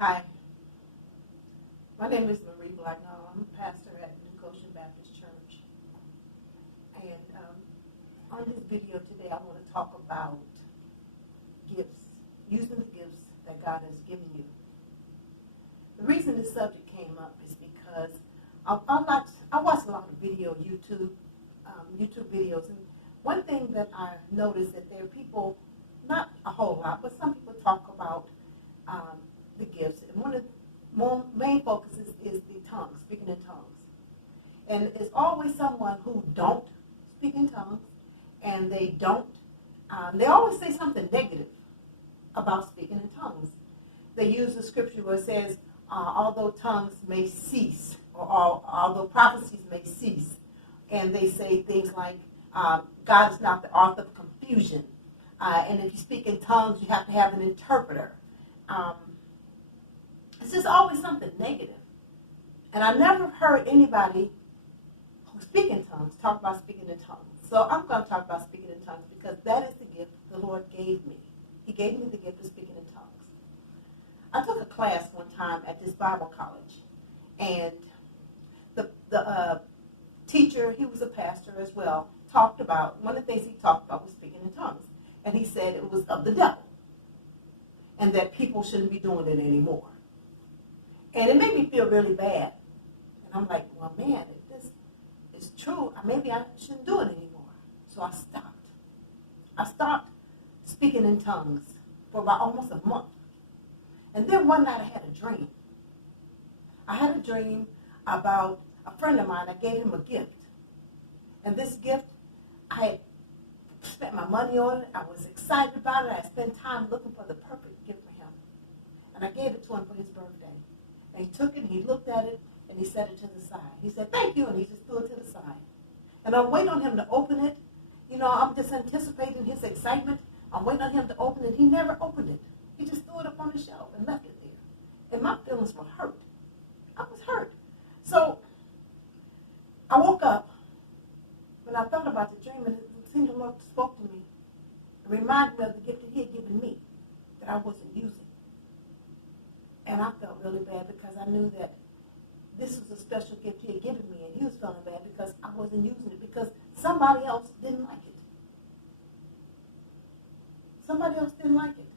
Hi, my name is Marie Blacknall. I'm a pastor at the Goshen Baptist Church. And on this video today, I want to talk about gifts, using the gifts that God has given you. The reason this subject came up is because I watch a lot of YouTube videos, and one thing that I noticed that there are people, not a whole lot, but some people talk about the gifts, and one of the main focuses is the tongues, speaking in tongues. And it's always someone who don't speak in tongues, and they always say something negative about speaking in tongues. They use the scripture where it says, although tongues may cease, or although prophecies may cease, and they say things like, God is not the author of confusion, and if you speak in tongues, you have to have an interpreter. It's just always something negative. And I never heard anybody who speak in tongues talk about speaking in tongues. So I'm going to talk about speaking in tongues because that is the gift the Lord gave me. He gave me the gift of speaking in tongues. I took a class one time at this Bible college, and the teacher, he was a pastor as well, one of the things he talked about was speaking in tongues. And he said it was of the devil, and that people shouldn't be doing it anymore. And it made me feel really bad. And I'm like, well, man, if this is true, maybe I shouldn't do it anymore. So I stopped. I stopped speaking in tongues for about almost a month. And then one night I had a dream. I had a dream about a friend of mine. I gave him a gift. And this gift, I had spent my money on it. I was excited about it. I spent time looking for the perfect gift for him. And I gave it to him for his birthday. And he took it, and he looked at it, and he set it to the side. He said, thank you, and he just threw it to the side. And I'm waiting on him to open it. You know, I'm just anticipating his excitement. I'm waiting on him to open it. He never opened it. He just threw it up on the shelf and left it there. And my feelings were hurt. I was hurt. So I woke up, when I thought about the dream, and it seemed the Lord spoke to me. It reminded me of the gift that he had given me that I wasn't using. And I felt really bad because I knew that this was a special gift he had given me, and he was feeling bad because I wasn't using it because somebody else didn't like it. Somebody else didn't like it.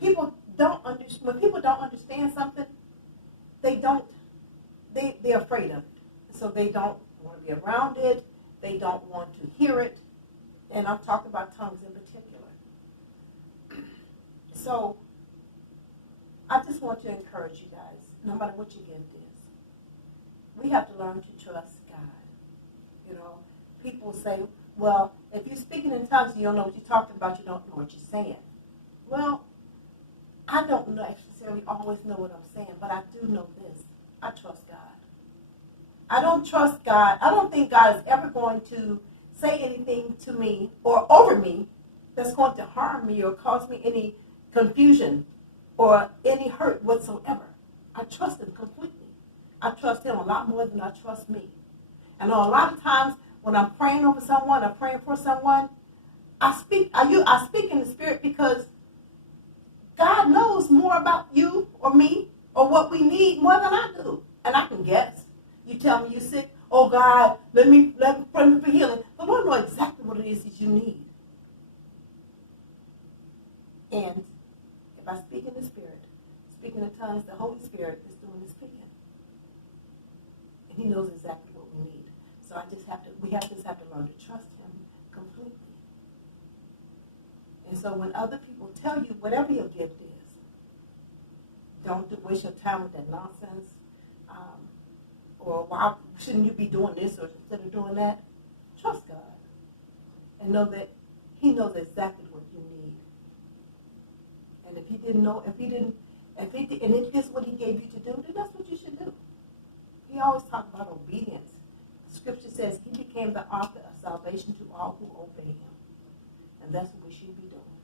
When people don't understand something, they're afraid of it. So they don't want to be around it. They don't want to hear it. And I'm talking about tongues in particular. So I just want to encourage you guys, no matter what your gift is, we have to learn to trust God. You know, people say, well, if you're speaking in tongues and you don't know what you're talking about, you don't know what you're saying. Well, I don't necessarily always know what I'm saying, but I do know this. I trust God. I don't trust God. I don't think God is ever going to say anything to me or over me that's going to harm me or cause me any confusion or any hurt whatsoever. I trust him completely. I trust him a lot more than I trust me. I know a lot of times when I'm praying over someone or praying for someone, I speak in the spirit because God knows more about you or me or what we need more than I do. And I can guess. You tell me you're sick, oh God, let me pray for healing. The Lord knows exactly what it is that you need. And if I speak in the Spirit, speaking in tongues, the Holy Spirit is doing the speaking. And he knows exactly what we need. So we just have to learn to trust him completely. And so when other people tell you whatever your gift is, don't waste your time with that nonsense. Or why shouldn't you be doing this or instead of doing that? Trust God. And know that he knows exactly what you need. And if this is what he gave you to do, then that's what you should do. He always talks about obedience. The scripture says he became the author of salvation to all who obey him. And that's what we should be doing.